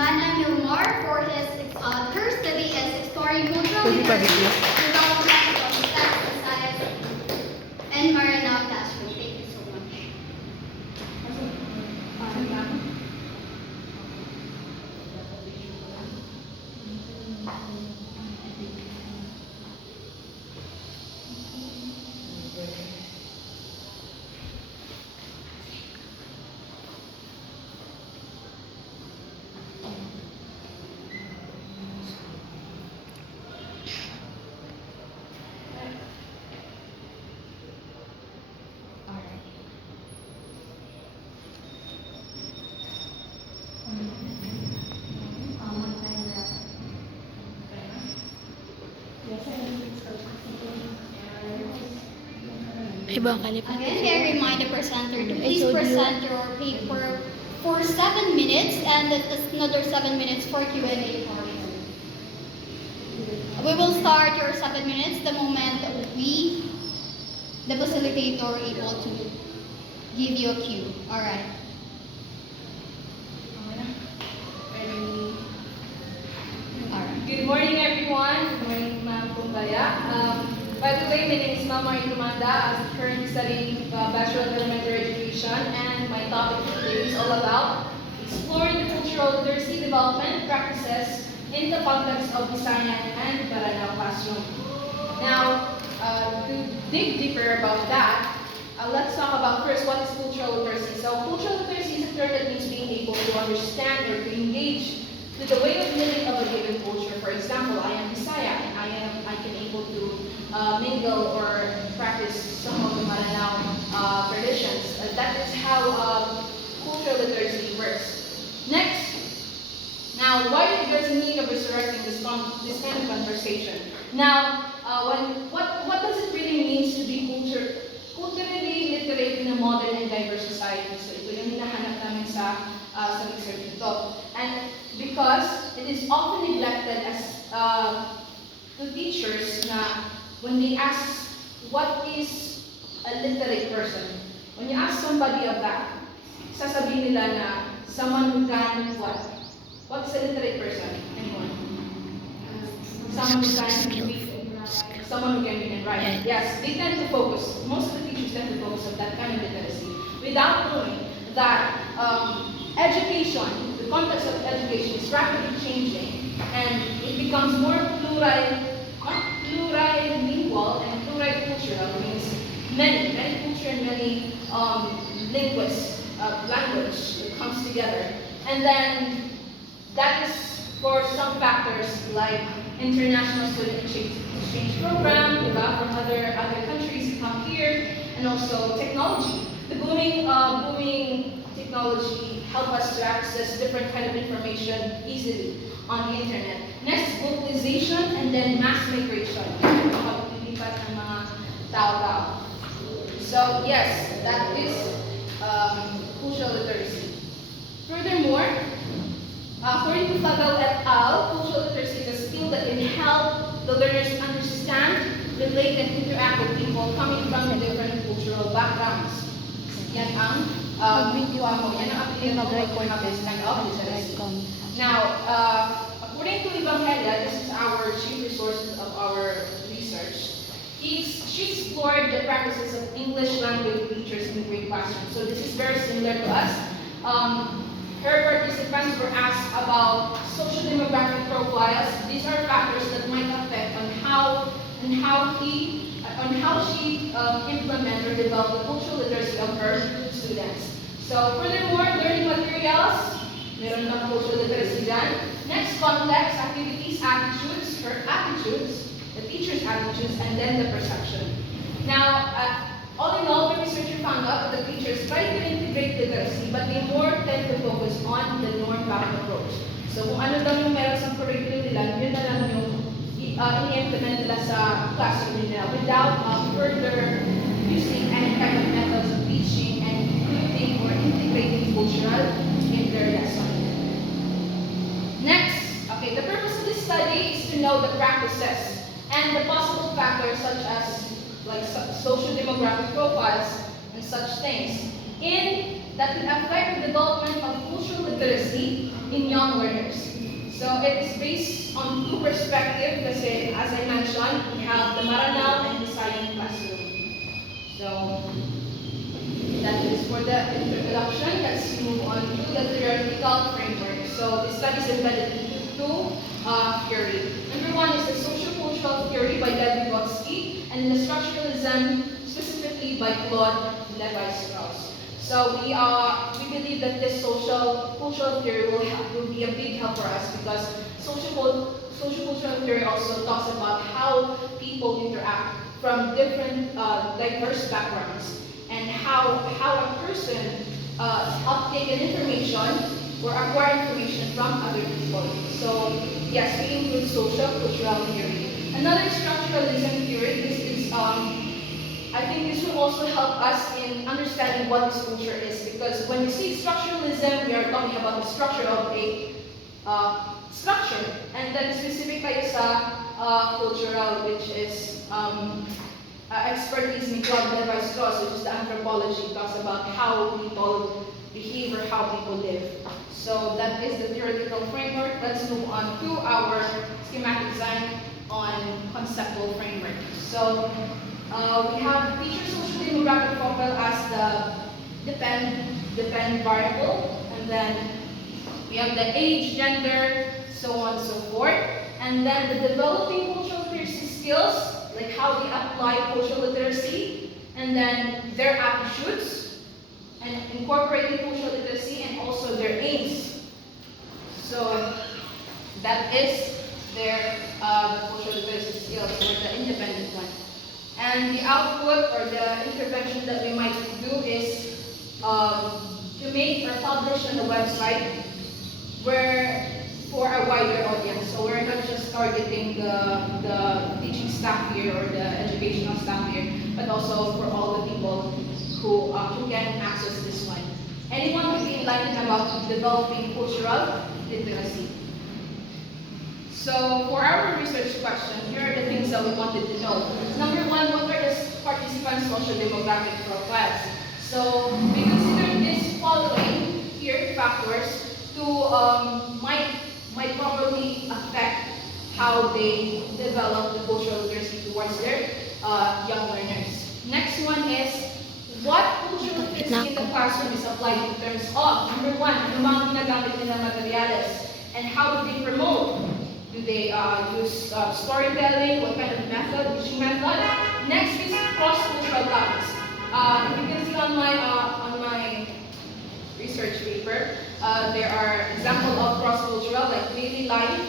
Manang Yomar for her study as exploring cultural Pwede pa literacy, video? development of sex and science, and Maranao classroom. Thank you so much. Ibang kalipat. Again, may I remind the presenter to please present your paper for 7 minutes and another 7 minutes for Q&A portion. We will start your 7 minutes the moment the facilitator, able to give you a cue. All right. Good morning, everyone. Good morning, Ma'am Kumbaya. By the way, my name is Ma'am Marie Lumanda. I'm currently studying Bachelor of Elementary Education, and my topic today is all about exploring the cultural literacy development practices in the context of Visayan and Maranao classroom. Now, to dig deeper about that, let's talk about first what is cultural literacy. So, cultural literacy is a term that means being able to understand or to engage with the way of living of a given culture. For example, I am Bisaya and I can able to mingle or practice some of the Maranao traditions. That is how cultural literacy works. Next, now why there's a need of resurrecting this kind of conversation? Now, what does it really mean to be culturally literate in a modern and diverse society? So ito yung hinahanap namin sa research ito. And because it is often neglected as to teachers na when they ask what is a literate person, when you ask somebody of that, sasabihin nila na someone who can what? What's a literate person? Anyone? Someone who can read, someone who can read and write. Yes, they tend to focus. Most of the teachers tend to focus on that kind of literacy without knowing that education, the context of education is rapidly changing and it becomes more plurilingual and pluricultural, means many culture and many linguists, language that comes together. And then that is for some factors like international student exchange program, from other countries who come here, and also technology. The booming technology help us to access different kind of information easily on the internet. Next, globalization and then mass migration. Paglilipat ng mga tao-tao. So yes, that is cultural literacy. Furthermore, according to Tagal et al., cultural literacy is a skill that can help the learners understand, relate, and interact with people coming from different cultural backgrounds. Yan ang Now, according to Evangelia, this is our chief resources of our research. She explored the practices of English language teachers in the Greek classroom. So this is very similar to us. Her participants were asked about social demographic profiles. These are factors that might affect on how she implement or develop the cultural literacy of her students. So furthermore, learning materials, meron bang cultural literacy dyan? Next, context, activities, attitudes, her attitudes, the teacher's attitudes, and then the perception. Now, all in all, the researcher found out that the teachers try to integrate literacy, but they more tend to focus on the norm-bound approach. So kung ano daw yung meron sa curriculum nila, yun na lang yung i-implement nila sa classroom nila without further using any kind of methods of teaching and including or integrating cultural in their lesson. Next, okay, the purpose of this study is to know the practices and the possible factors such as like social demographic profiles and such things in that will affect the development of cultural literacy in young learners. So it is based on two perspectives kasi as I mentioned, we have the Maranao and the Visayan classroom. So that is for the introduction. Let's move on to the theoretical framework. So the study is embedded into two theory. Number one is the social-cultural theory by Levi-Vygotsky, and the structuralism specifically by Claude Levi-Strauss. So we believe that this social-cultural theory will be a big help for us because social-cultural theory also talks about how people interact from different diverse backgrounds and how a person uptake an information or acquire information from other people. So yes, we include social-cultural theory. Another structuralism theory, this is I think this will also help us in understanding what this culture is, because when we say structuralism, we are talking about the structure of a structure, and then specific tayo sa cultural, which is expertise in Claude Levi-Strauss, which is the anthropology, talks about how people behave or how people live. So that is the theoretical framework. Let's move on to our schematic design on conceptual framework. So we have teacher social demographic profile as the depend variable, and then we have the age, gender, so on and so forth, and then the developing cultural literacy skills, like how they apply cultural literacy, and then their attitudes, and incorporating cultural literacy, and also their aims. So that is their cultural literacy skills, or the independent one. And the output or the intervention that we might do is to make or publish on the website where for a wider audience. So we're not just targeting the teaching staff here or the educational staff here, but also for all the people who can access this one. Anyone who be enlightened about developing cultural literacy. So for our research question, here are the things that we wanted to know. Number one, what are the participants' social demographic profiles? So we considered this following here factors to might probably affect how they develop the cultural literacy towards their young learners. Next one is what cultural literacy in the classroom is applied in terms of, number one, ano mga ginagamit nila materials, and how do they promote? Do they use storytelling? What kind of method, teaching method? Next is cross-cultural topics. If you can see on my research paper, there are examples of cross-cultural like daily life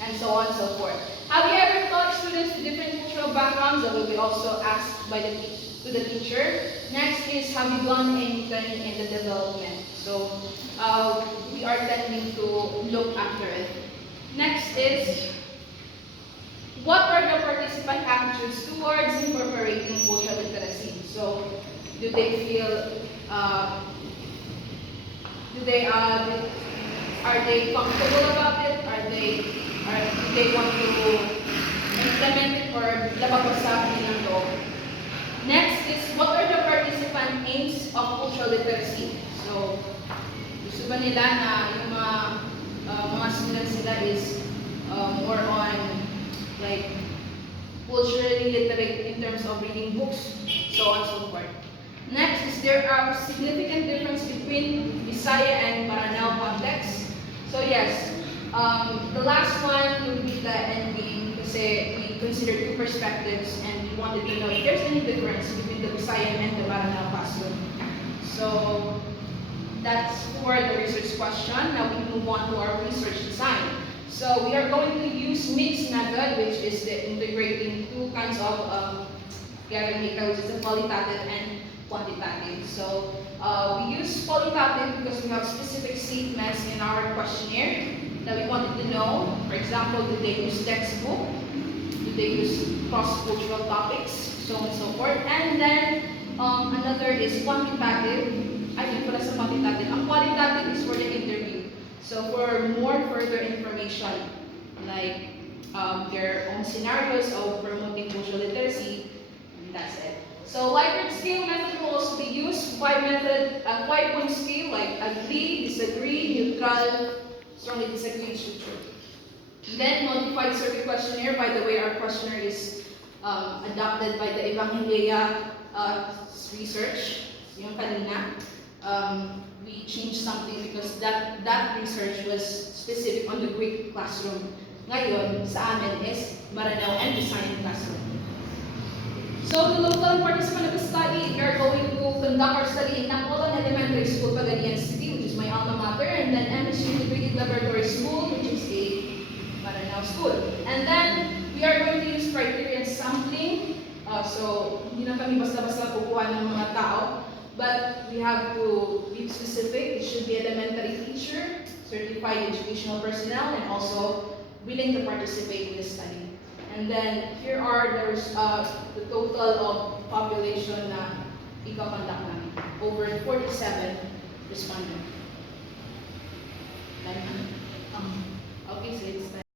and so on and so forth. Have you ever taught students with different cultural backgrounds? That will be also asked to the teacher. Next is, have you done anything in the development? So we are tending to look after it. Next is, what are the participant attitudes towards incorporating cultural literacy? So, do they feel, are they comfortable about it? Do they want to implement it or labag-usapin ng loob? Next is, what are the participant aims of cultural literacy? So, gusto ba nila na yung mga students nila is more on like culturally literate in terms of reading books, so on and so forth. Next is there are significant difference between Visaya and Maranao context. So yes, the last one will be the ending kasi we consider two perspectives and we wanted to know if there's any difference between the Visayan and the Maranao classroom. So that's for the research question. Now we move on to our research design. So we are going to use mixed method, which is the integrating two kinds of data, which is the qualitative and quantitative. So we use qualitative because we have specific statements in our questionnaire that we wanted to know. For example, do they use textbook? Do they use cross-cultural topics? So on and so forth. And then another is quantitative. I think pala sa quantitative. Ang qualitative is for the interview. So for more further information, like their own scenarios of promoting cultural literacy, that's it. So Likert scale method will also be used. 5-point scale like agree, disagree, neutral, strongly disagree, neutral. Then modified survey questionnaire. By the way, our questionnaire is adopted by the Evangelia research. Yung kanina, we changed something because that research was specific on the Greek classroom. Ngayon, sa amin is Maranao and Design classroom. So the local participant of the study, we are going to conduct our study in Napolan Elementary School, Pagadian City, which is my alma mater, and then MSU Integrated Laboratory School, which is a Maranao school. And then we are going to use criterion sampling. So hindi na kami basta-basta kukuha ng mga tao, but we have to be specific. It should be elementary teacher, certified educational personnel, and also willing to participate in this study. And then here are the total of population na ikakonduct namin. Over 47 respondents.